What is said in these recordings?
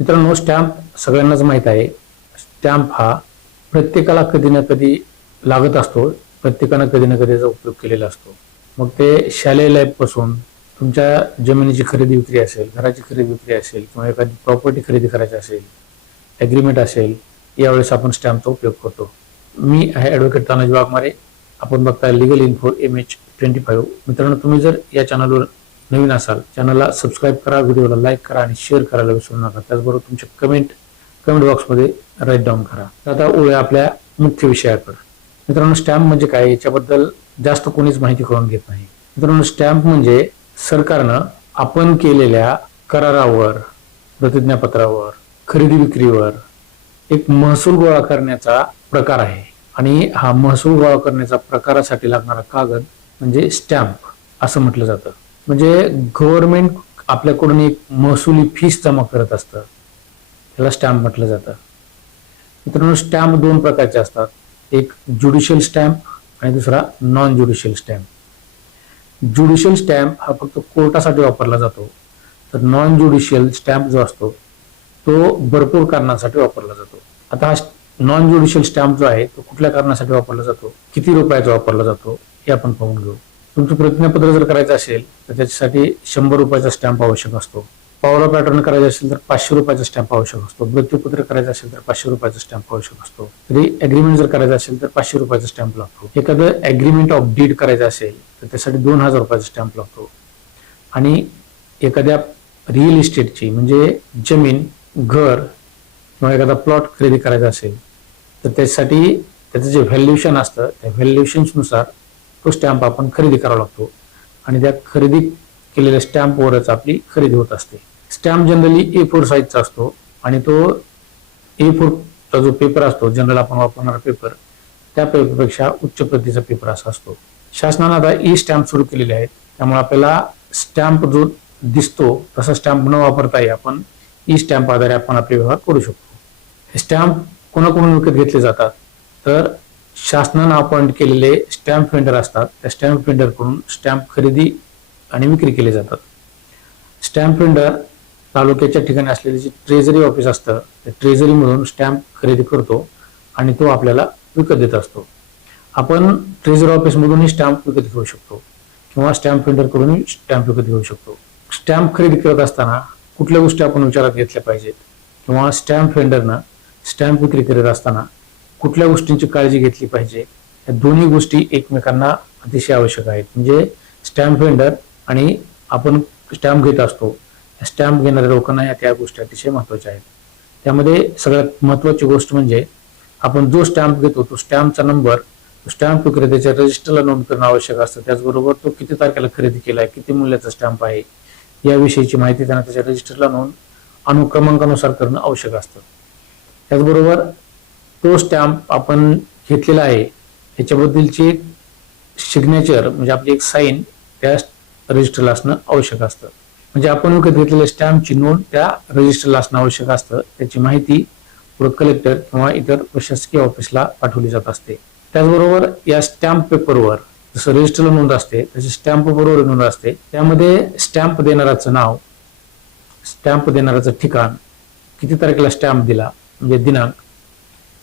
मित्रांनो स्टॅम्प सगळ्यांनाच माहीत आहे. स्टॅम्प हा प्रत्येकाला कधी ना कधी लागत असतो. प्रत्येकानं कधी ना कधी त्याचा उपयोग केलेला असतो. मग ते शालेय लाईफपासून तुमच्या जमिनीची खरेदी विक्री असेल घराची खरेदी विक्री असेल किंवा एखादी प्रॉपर्टी खरेदी करायची असेल ॲग्रीमेंट असेल यावेळेस आपण स्टॅम्पचा उपयोग करतो. मी आहे ॲडव्होकेट तानाजी वाघमारे. आपण बघताय legal info M H twenty five मित्रांनो तुम्ही जर या चॅनलवर नवीन असाल चॅनलला सबस्क्राईब करा व्हिडिओला लाईक करा आणि शेअर करायला विसरू नका. त्याचबरोबर तुमचे कमेंट कमेंट बॉक्समध्ये राईट डाऊन करा. तर आता ओळ्या आपल्या मुख्य विषयाकडे. मित्रांनो स्टॅम्प म्हणजे काय? याच्याबद्दल जास्त कोणीच माहिती करून घेत नाही. मित्रांनो स्टॅम्प म्हणजे सरकारनं आपण केलेल्या करारावर प्रतिज्ञापत्रावर खरेदी विक्रीवर एक महसूल गोळा करण्याचा प्रकार आहे. आणि हा महसूल गोळा करण्याचा प्रकारासाठी लागणारा कागद म्हणजे स्टॅम्प असं म्हटलं जातं. म्हणजे गव्हर्नमेंट आपल्याकडून एक महसुली फीस जमा करत असतं. त्याला स्टॅम्प म्हटलं जातं. मित्रांनो स्टॅम्प दोन प्रकारचे असतात. एक ज्युडिशियल स्टॅम्प आणि दुसरा non judicial stamp judicial stamp हा फक्त कोर्टासाठी वापरला जातो. तर नॉन ज्युडिशियल स्टॅम्प जो असतो तो भरपूर कारणासाठी वापरला जातो. आता हा नॉन ज्युडिशियल स्टॅम्प जो आहे तो कुठल्या कारणासाठी वापरला जातो? किती रुपयाचा वापरला जातो? हे आपण पाहून घेऊ. तुमचं प्रतिज्ञापत्र जर करायचं असेल तर त्याच्यासाठी शंभर रुपयाचा स्टॅम्प आवश्यक असतो. पावला पॅटर्न करायचं असेल तर पाचशे रुपयाचा स्टॅम्प आवश्यक असतो. मृत्यूपत्र करायचं असेल तर पाचशे रुपयाचा स्टॅम्प आवश्यक असतो. तरी अग्रीमेंट जर करायचं असेल तर पाचशे रुपयाचा स्टॅम्प लागतो. एखादं अग्रीमेंट ऑफ डीड करायचं असेल तर त्यासाठी दोन हजार रुपयाचा स्टॅम्प लागतो. आणि एखाद्या रिअल इस्टेटची म्हणजे जमीन घर किंवा एखादा प्लॉट खरेदी करायचा असेल तर त्यासाठी त्याचं जे व्हॅल्युएशन असतं त्या व्हॅल्युएशन्सनुसार तो स्टॅम्प आपण खरेदी करावा लागतो. आणि त्या खरेदी केलेल्या स्टॅम्पवरच आपली खरेदी होत असते. स्टॅम्प जनरली ए फोर साईजचा असतो आणि तो ए फोरचा जो पेपर असतो जनरल आपण वापरणारा पेपर त्या पेपरपेक्षा उच्च प्रतीचा पेपर असा असतो. शासनानं आता e ई स्टॅम्प सुरू केलेले आहेत. त्यामुळे आपल्याला स्टॅम्प जो दिसतो तसा स्टॅम्प न वापरताही आपण e ई स्टॅम्प आधारे आपण आपले व्यवहार करू शकतो. हे स्टॅम्प कोणाकडून विकत घेतले जातात? तर शासनानं अपॉइंट केलेले स्टॅम्प वेंडर असतात. त्या स्टॅम्प वेंडरकडून स्टॅम्प खरेदी आणि विक्री केली जातात. स्टॅम्प वेंडर तालुक्याच्या ठिकाणी असलेले जे ट्रेझरी ऑफिस असतं त्या ट्रेझरीमधून स्टॅम्प खरेदी करतो आणि तो आपल्याला विकत देत असतो. आपण ट्रेझरी ऑफिसमधूनही स्टॅम्प विकत घेऊ शकतो किंवा स्टॅम्प वेंडरकडूनही स्टॅम्प विकत घेऊ शकतो. स्टॅम्प खरेदी करत असताना कुठल्या गोष्टी आपण विचारात घेतल्या पाहिजेत? किंवा स्टॅम्प वेंडरनं स्टॅम्प विक्री करत असताना कुठल्या गोष्टींची काळजी घेतली पाहिजे? या दोन्ही गोष्टी एकमेकांना अतिशय आवश्यक आहेत. म्हणजे स्टॅम्प वेंडर आणि आपण स्टॅम्प घेत असतो. स्टॅम्प घेणाऱ्या लोकांना या त्या गोष्टी अतिशय महत्त्वाच्या आहेत. त्यामध्ये सगळ्यात महत्वाची गोष्ट म्हणजे आपण जो स्टॅम्प घेतो तो स्टॅम्पचा नंबर स्टॅम्प विक्रेत्याच्या रजिस्टरला नोंद करणं आवश्यक असतं. त्याचबरोबर तो किती तारखेला खरेदी केला आहे किती मूल्याचा स्टॅम्प आहे याविषयीची माहिती त्यांना त्याच्या रजिस्टरला नोंद अनुक्रमांकानुसार करणं आवश्यक असतं. त्याचबरोबर तो स्टॅम्प आपण घेतलेला आहे. याच्याबद्दलची सिग्नेचर म्हणजे आपली एक साईन त्या रजिस्टरला असणं आवश्यक असतं. म्हणजे आपण विकत घेतलेल्या स्टॅम्पची नोंद त्या रजिस्टरला असणं आवश्यक असतं. त्याची माहिती पुढे कलेक्टर किंवा इतर प्रशासकीय ऑफिसला पाठवली जात असते. त्याचबरोबर या स्टॅम्प पेपरवर जसं रजिस्टरला नोंद असते तशी स्टॅम्प पेपरवर नोंद असते. त्यामध्ये स्टॅम्प देणाराचं नाव स्टॅम्प देणाराचं ठिकाण किती तारखेला स्टॅम्प दिला म्हणजे दिनांक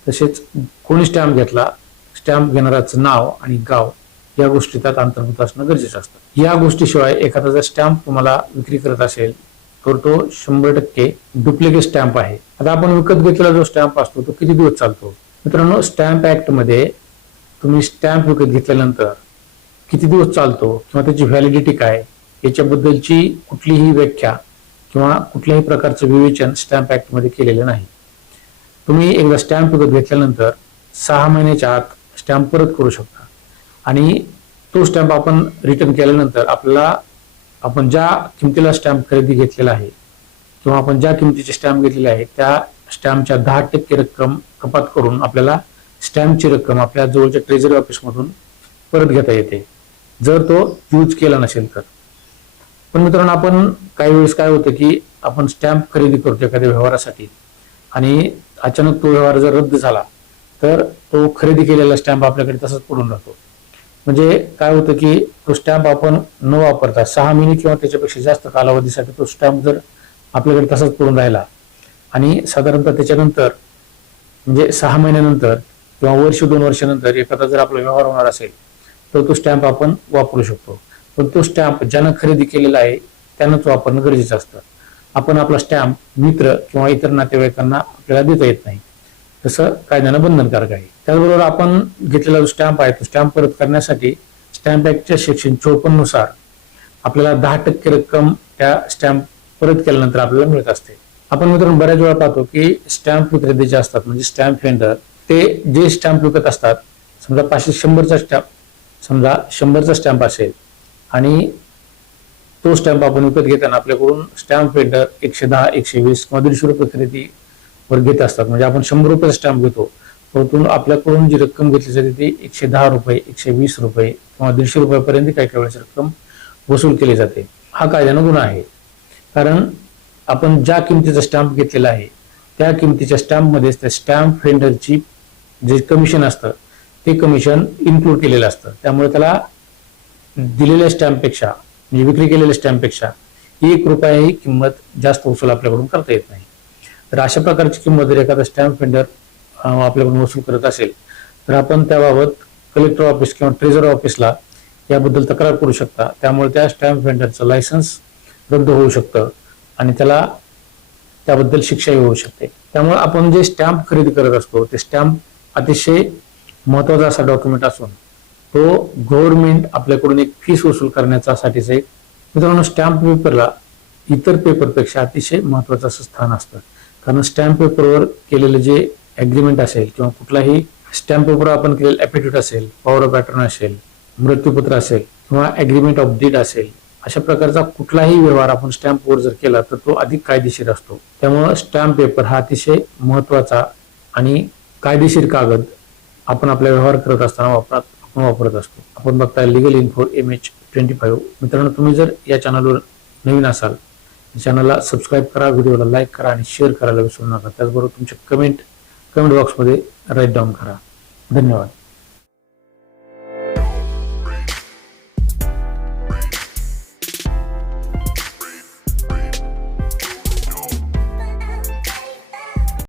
तसेच कोणी स्टॅम्प घेतला स्टॅम्प घेणाराचं नाव आणि गाव या गोष्टी त्यात अंतर्भूत असणं गरजेचं असतं. या गोष्टीशिवाय एखादा जर स्टॅम्प तुम्हाला विक्री करत असेल तर तो शंभर टक्के डुप्लिकेट स्टॅम्प आहे. आता आपण विकत घेतलेला जो स्टॅम्प असतो तो किती दिवस चालतो? मित्रांनो स्टॅम्प ऍक्टमध्ये तुम्ही स्टॅम्प विकत घेतल्यानंतर किती दिवस चालतो किंवा त्याची व्हॅलिडिटी काय याच्याबद्दलची कुठलीही व्याख्या किंवा कुठल्याही प्रकारचं विवेचन स्टॅम्प ऍक्टमध्ये केलेलं नाही. तुम्ही एकदा स्टॅम्प विकत घेतल्यानंतर सहा महिन्याच्या आत स्टॅम्प परत करू शकता. आणि तो स्टॅम्प आपण रिटर्न केल्यानंतर आपल्याला आपण ज्या किमतीला स्टॅम्प खरेदी घेतलेला आहे किंवा आपण ज्या किमतीचे स्टॅम्प घेतलेले आहे त्या स्टॅम्पच्या दहा टक्के रक्कम कपात करून आपल्याला स्टॅम्पची रक्कम आपल्या जवळच्या ट्रेझरी ऑफिसमधून परत घेता येते. जर तो यूज केला नसेल तर. पण मित्रांनो आपण काही वेळेस काय होतं की आपण स्टॅम्प खरेदी करतो एखाद्या व्यवहारासाठी. आणि अचानक तो व्यवहार जर रद्द झाला तर तो खरेदी केलेला स्टॅम्प आपल्याकडे तसंच पडून राहतो. म्हणजे काय होतं की तो स्टॅम्प आपण न वापरता सहा महिने किंवा त्याच्यापेक्षा जास्त कालावधीसाठी तो स्टॅम्प जर आपल्याकडे तसाच पडून राहिला आणि साधारणतः त्याच्यानंतर म्हणजे सहा महिन्यानंतर किंवा वर्ष दोन वर्षानंतर एखादा जर आपला व्यवहार होणार असेल तर तो स्टॅम्प आपण वापरू शकतो. पण तो स्टॅम्प ज्यानं खरेदी केलेला आहे त्यानंच वापरणं गरजेचं असतं. आपण आपला स्टॅम्प मित्र किंवा इतर नातेवाईकांना आपल्याला देता येत नाही. तसं कायद्यानं बंधनकारक आहे. त्याचबरोबर आपण घेतलेला जो स्टॅम्प आहे तो स्टॅम्प परत करण्यासाठी स्टॅम्प ऍक्टच्या सेक्शन चोपन्ननुसार आपल्याला दहा टक्के रक्कम त्या स्टॅम्प परत केल्यानंतर आपल्याला मिळत असते. आपण मित्रांनो बऱ्याच वेळा पाहतो की स्टॅम्प विक्रेते जे असतात म्हणजे स्टॅम्प फेंडर ते जे स्टॅम्प विकत असतात समजा पाचशे शंभरचा स्टॅम्प समजा शंभरचा स्टॅम्प असेल आणि तो स्टॅम्प आपण विकत घेताना आपल्याकडून स्टॅम्प वेंडर एकशे दहा एकशे वीस किंवा दीडशे रुपये खरेदी वर घेत असतात. म्हणजे आपण शंभर रुपयाचा स्टॅम्प घेतो. परंतु आपल्याकडून जी रक्कम घेतली जाते ती एकशे दहा रुपये एकशे वीस रुपये किंवा दीडशे रुपयापर्यंत काही काही वेळेस रक्कम वसूल केली जाते. हा कायद्यानं गुन्हा आहे. कारण आपण ज्या किमतीचा स्टॅम्प घेतलेला आहे त्या किमतीच्या स्टॅम्पमध्येच त्या स्टॅम्प फेंडरची जे कमिशन असतं ते कमिशन इन्क्लूड केलेलं असतं. त्यामुळे त्याला दिलेल्या स्टॅम्पपेक्षा म्हणजे विक्री केलेल्या स्टॅम्पपेक्षा एक रुपयाही किंमत जास्त वसूल आपल्याकडून करता येत नाही. तर अशा प्रकारची किंमत जर एखादा स्टॅम्प वेंडर आपल्याकडून वसूल करत असेल तर आपण त्याबाबत कलेक्टर ऑफिस किंवा ट्रेझर ऑफिसला याबद्दल तक्रार करू शकता. त्यामुळे त्या स्टॅम्प वेंडरचं लायसन्स रद्द होऊ शकतं आणि त्याला त्याबद्दल शिक्षाही होऊ शकते. त्यामुळे आपण जे स्टॅम्प खरेदी करत असतो ते स्टॅम्प अतिशय महत्त्वाचा असा डॉक्युमेंट असून तो गव्हर्नमेंट आपल्याकडून एक फीस वसूल करण्याचा साठीच एक मित्रांनो स्टॅम्प पेपरला इतर पेपरपेक्षा अतिशय महत्वाचं असं स्थान असतं. कारण स्टॅम्प पेपरवर केलेलं जे ऍग्रीमेंट असेल किंवा कुठलाही स्टॅम्प पेपर आपण केलेलं ऍपिट्यूट असेल पॉवर ऑफ पॅटर्न असेल मृत्यूपत्र असेल किंवा ॲग्रीमेंट ऑफ डीड असेल अशा प्रकारचा कुठलाही व्यवहार आपण स्टॅम्पवर जर केला तर तो अधिक कायदेशीर असतो. त्यामुळं स्टॅम्प पेपर हा अतिशय महत्त्वाचा आणि कायदेशीर कागद आपण आपला व्यवहार करत असताना वापरात वापरत असतो. आपण बघताय legal info M H twenty five मित्रांनो तुम्ही जर या चॅनलवर नवीन असाल चॅनलला सबस्क्राईब करा व्हिडिओला लाईक करा आणि शेअर करायला विसरू नका. त्याचबरोबर तुमचे कमेंट कमेंट बॉक्समध्ये राईट डाऊन करा. धन्यवाद.